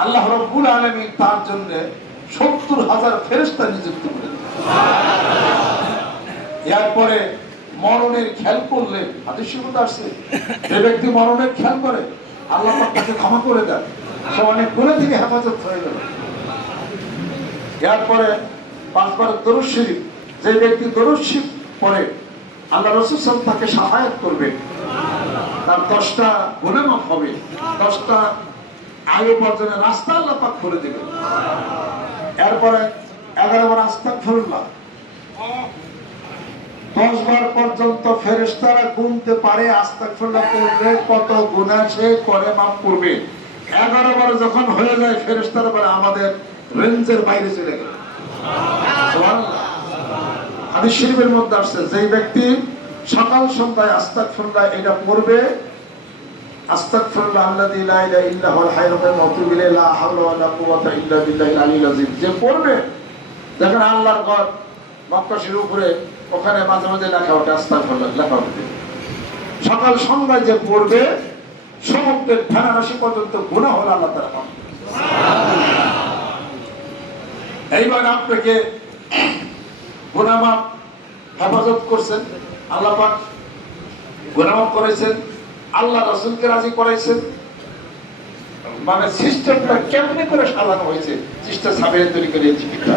আল্লাহ রব্বুল আলমী তার জন্য সত্তর হাজার ফেরেস্তা নিযুক্ত করে এরপরে মরণের খেয়াল করলে আদর্শিকতা আসছে, যে ব্যক্তি মরণের খেয়াল করে, আল্লাহ তাকে ক্ষমা করে দেন। সে অনেক গুণে থেকে হেফাজত হয়ে গেল এরপরে পাঁচবার দরুদ যে ব্যক্তি দরুদ পড়ে, আল্লাহ রসুল তাকে সহায়ক করবে। তার দশটা গুণে মাফ হবে। দশটা আয় উপার্জনের রাস্তা আল্লাহ পাক করে দেবে এরপরে এগারো বার আস্তাক ফেরুল্লাহ দশ বার পর্যন্ত ফেরেস্তারা গুনতে পারে আস্তাকফিরুল্লাহ করলে কত গুনাহ সে করে মাফ করবে। এগারো বার যখন হয়ে যায় ফেরেস্তারা বলে, আমাদের রেঞ্জের বাইরে চলে গেল। হাদিস শরীফের মধ্যে আসছে যে ব্যক্তি সকাল সন্ধ্যায় আস্তাকফিরুল্লাহ এটা পড়বে যে পড়বে, দেখেন আল্লাহর ঘর ওখানে মাঝে মাঝে লেখা ওঠে লেখা ওঠে। সকাল সন্ধ্যায় যে পড়বে, সমুদ্রের ফেনা পর্যন্ত গুনাহ হলো আল্লাহ করবেন। এইবার আপনাকে গুনামাপ হেফাজত করছেন, আল্লাহ করেছেন। আল্লাহ রাসূলকে রাজি করাইছেন। মানে সিস্টেমটা কেমনে করে সাজানো হয়েছে, চেষ্টা সাবের তৈরি করে এই চিকিৎসা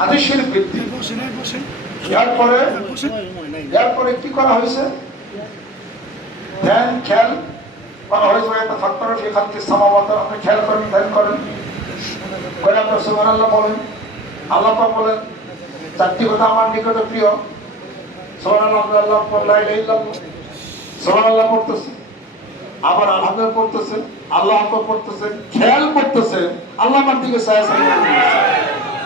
হাদিসের বৃদ্ধি এরপরে এরপরে কি করা হয়েছে? ধ্যান খেয়াল করা হয়েছে। একটা ফাক্তর সেই খালকে সামাবত আপনি খেয়াল করেন, ধ্যান করেন। করে আপনার সুমান আল্লাহ বলেন আল্লাহ বলেন, চারটি কথা আমার নিকটে প্রিয়। সোমান আল্লাহ আল্লাহ সোমান আল্লাহ পড়তেছে। আবার আলহামদুলিল্লাহ পড়তেছেন আল্লাহ পড়তেছেন খেয়াল করতেছেন আল্লাহ আমার দিকে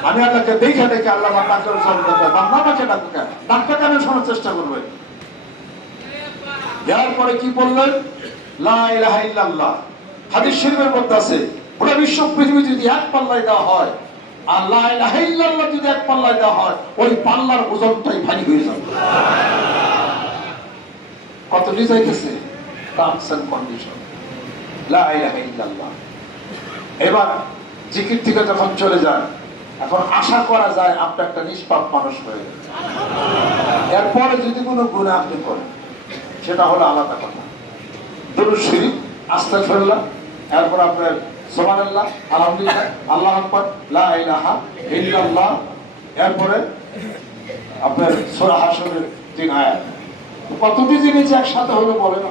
আমি আল্লাহকে দেখে দেখে আল্লাহ আমাকে ডাক্তার ডাক্তার কেন শোনার চেষ্টা করবে? দেওয়ার পরে কি বললেন? হাদিস শরীফের মধ্যে আছে, পুরো বিশ্ব পৃথিবী যদি এক পাল্লায় দেওয়া হয়, আর লা ইলাহা ইল্লাল্লাহ যদি এক পাল্লায় দেওয়া হয়, ওই পাল্লার ওজনটাই ভারী হয়ে যাবে। কত যাইতেছে টার্মস এন্ড কন্ডিশন এবার জিকির থেকে যখন চলে এখন আশা করা যায় আপনি একটা নিষ্পাপ মানুষ হয়ে এরপরে যদি কোনো আপনি করেন, সেটা হলো আলাদা কথা। শরীফ, আস্তাগফিরুল্লাহ, এরপর আপনার সুবহানাল্লাহ, আলহামদুলিল্লাহ, আল্লাহু আকবার, লা ইলাহা ইল্লাল্লাহ, এরপরে আপনার সূরা তিন আয়াত। কতটি জিনিস একসাথে হলো বলে না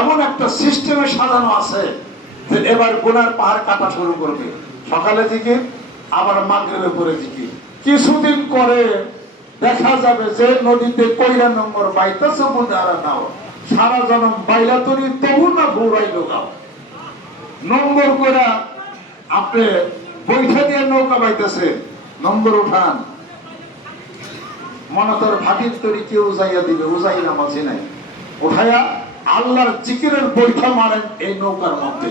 এমন একটা সিস্টেমে সাজানো আছে যে এবার গুনার পাহাড় কাটা শুরু করবে। সকালে জিকির আবার মাগরিবে পরে জিকির কিছুদিন করে দেখা যাবে যে নদীতে কইরা নম্বর বাইতেছে বুঝে আর নাও। সারা জনম বাইলা তরি তবু না ঘুরাইল গাও নম্বর কইরা আপনি বৈঠা দিয়ে নৌকা বাইতেছে। নম্বর উঠান। মনে তোর ভাটির তরি কেউ উজাইয়া দিবে উজাই না মাঝে নাই। উঠাইয়া আল্লাহর জিকিরের বৈঠা মারেন এই নৌকার মধ্যে।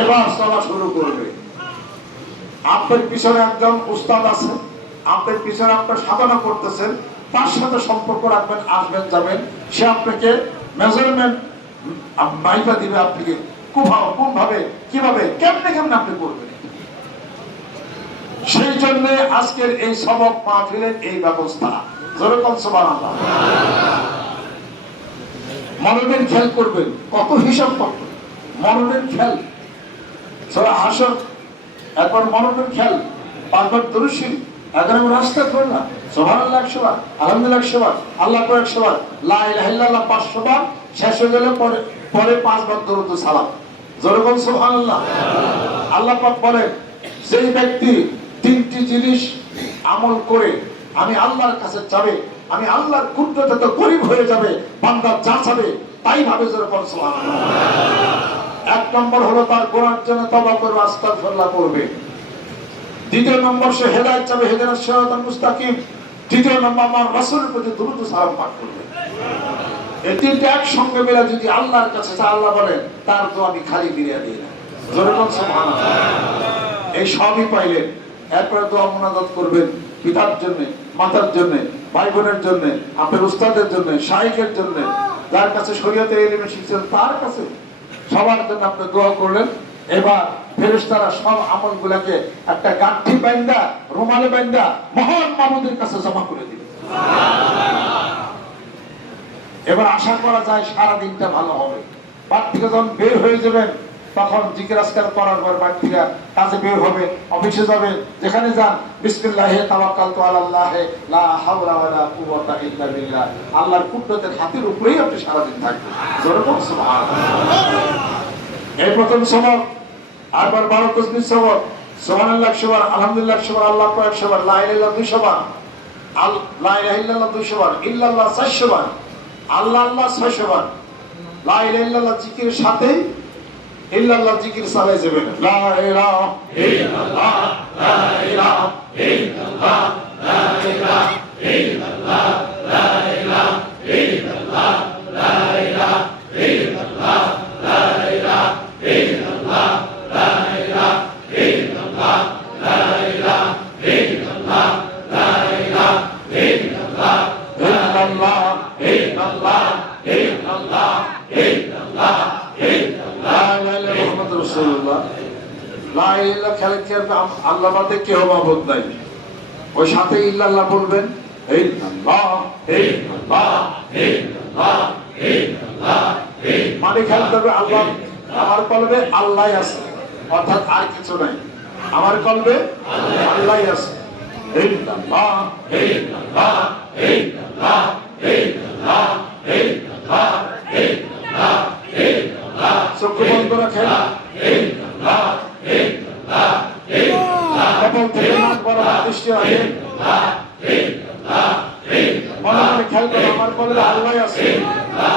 এবার চলা শুরু করবে। আপনার পিছনে একজন উস্তাদ আছে। আপনার পিছনে আপনার সাধনা করতেছেন। তার সাথে সম্পর্ক রাখবেন, আসবেন, যাবেন। সে আপনাকে মেজারমেন্ট মাইপা দিবে আপনাকে। কোভাবে কোন ভাবে কীভাবে, কেমনে কেমনে আপনি করবেন? সেই জন্য আজকের এই সবক মাহফিলের এই ব্যবস্থা। যেরকম সুবহানাল্লাহ। মরণের খেয়াল করবেন। কত হিসাব করবেন মরণের খেয়াল সবাই হাসর এরপর মরণের খেয়াল পাঁচবার দরুশি। এগারো রাস্তা করে না। সোভান আল্লাহ একশো বার আলহামদুলিল্লাহ একশো আল্লাহ পর একশো বার লাইল্লাহ পাঁচশো বার শেষ হয়ে গেলে পরে পরে পাঁচবার দরুদ সালাম। যেরকম সোভান আল্লাহ আল্লাহ পাক বলেন সেই ব্যক্তি তিনটি জিনিস আমল করে, আমি আল্লাহর কাছে যাবে আমি আল্লাহর কুদ্রতে তো গরিব হয়ে যাবে, বান্দা যা চাবে, তাই ভাবে যেরকম এক নম্বর হলো তার গোড়ার জন্য তবা করবে আস্তার ফল্লা করবে। দ্বিতীয় নম্বর, সে হেদায়ত চাবে হেদায়ত সেরাতাল মুস্তাকিম। তৃতীয় নম্বর, আমার রাসূলের প্রতি দ্রুত সালাম পাঠ করবে। এই তিনটে একসঙ্গে মিলে যদি আল্লাহর কাছে আল্লাহ বলেন, তার তো আমি খালি ফিরিয়ে দিই না। এই সবই পাইলেন এরপরে দোয়া মোনাজাত করবেন, পিতার জন্য, মাতার জন্য ভাই বোনের জন্য, আপনার উস্তাদের জন্য শাইকের জন্য, যার কাছে শরীয়তের এলিমে শিখছেন, তার কাছে সবার জন্য আপনি দোয়া করলেন। এবার ফেরেশতারা সব আমল গুলাকে একটা গাঠি বাইন্দা, রুমালে বাইন্দা, মহান মামুদের কাছে জমা করে দিবে এবার আশা করা যায় সারা দিনটা ভালো হবে। থেকে যখন বের হয়ে যাবেন তখন জিজ্ঞাসকার করার পর থেকে কাজে বের হবে, অফিসে যাবে, যেখানে যান, বিসমিল্লাহে তাওয়াক্কালতু আলাল্লাহে, লা হাওলা ওয়ালা কুওয়াতা ইল্লা বিল্লাহ। আল্লাহর কুদরতের হাতের উপরেই আপনি সারা দিন থাকবেন। জোরে বলুন, সুবহানাল্লাহ। এই প্রথম সবক আরবার বারো তসবির সবক। সুবহানাল্লাহ সবার, আলহামদুলিল্লাহ সবার, আল্লাহ সবার, লা ইলাহা ইল্লাল্লাহ দুই সবার। আল, লা ইলাহা ইল্লাল্লাহ দুই সবার, ইল্লাল্লাহ চারশো বার আল্লাহ আল্লাহ ছয়শো বার লা ইলাহা ইল্লাল্লাহ জিকিরের সাথে ইল্লাল্লাহ জিকির চালাই যাবেন লা ইলাহা ইল্লাল্লাহ লা ইলাহা ইল্লাল্লাহ লা ইলাহা ইল্লাল্লাহ লা ইলাহা ইল্লাল্লাহ লা ইলাহা ইল্লাল্লাহ লা ইলাহা ইল্লাল্লাহ লা ইলাহা ইল্লাল্লাহ লা ইলাহা ইল্লাল্লাহ লা ইলাহা ইল্লাল্লাহ ইল্লাল্লাহ ইল্লাল্লাহ ইল্লাল্লাহ ইল্লাল্লাহ রসুল্লাহ লাইল্লা খেলে আল্লাহ বাদে কেহ মাবুদ নাই। ওই সাথে ইল্লাল্লাহ বলবেন এই আল্লাহ এই আল্লাহ এই আল্লাহ এই আল্লাহ মানে খেয়াল করবে আল্লাহ, আমার কলবে আল্লাহ আছে, অর্থাৎ আর কিছু নাই। আমার কলবে আল্লাহ আছে। এই আল্লাহ এই আল্লাহ এই আল্লাহ এই আল্লাহ এই আল্লাহ এই আল্লাহ ইল্লাল্লাহ ইল্লাল্লাহ ইল্লাল্লাহ কপাল থেকে নাক বরাবর দৃষ্টি রাখেন মনে মনে খেয়াল করে, আমার কলবে আল্লাহ আছে লা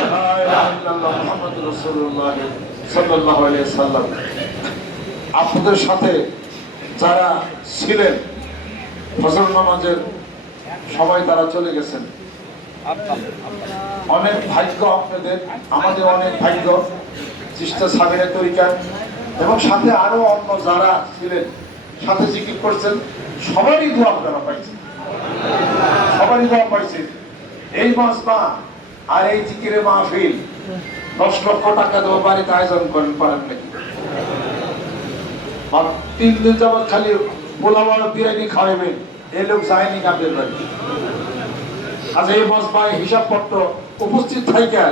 ইলাহা ইল্লাল্লাহ মুহাম্মাদুর রাসূলুল্লাহ সাল্লাম আপনাদের সাথে যারা ছিলেন, ফজর নামাজের সবাই তারা চলে গেছেন। অনেক ভাগ্য আপনাদের, আমাদের অনেক ভাগ্য। চিস্তা সাবিরের তরিকা। এবং সাথে আরও অন্য যারা ছিলেন, সাথে জিকির করছেন, সবারই দোয়া আপনারা পাইছেন। সবারই দোয়া পাইছেন। এই মাস মা আর এই জিকিরে মাহফিল দশ লক্ষ টাকা দেওয়া বাড়িতে আয়োজন করেন, পারেন নাকি? তিন দিন যাবত খালি পোলাওয়ার বিরিয়ানি খাওয়াবেন এই লোক যায়নি আপনার বাড়ি। আচ্ছা এই বস ভাই হিসাবপত্র উপস্থিত থাইকা।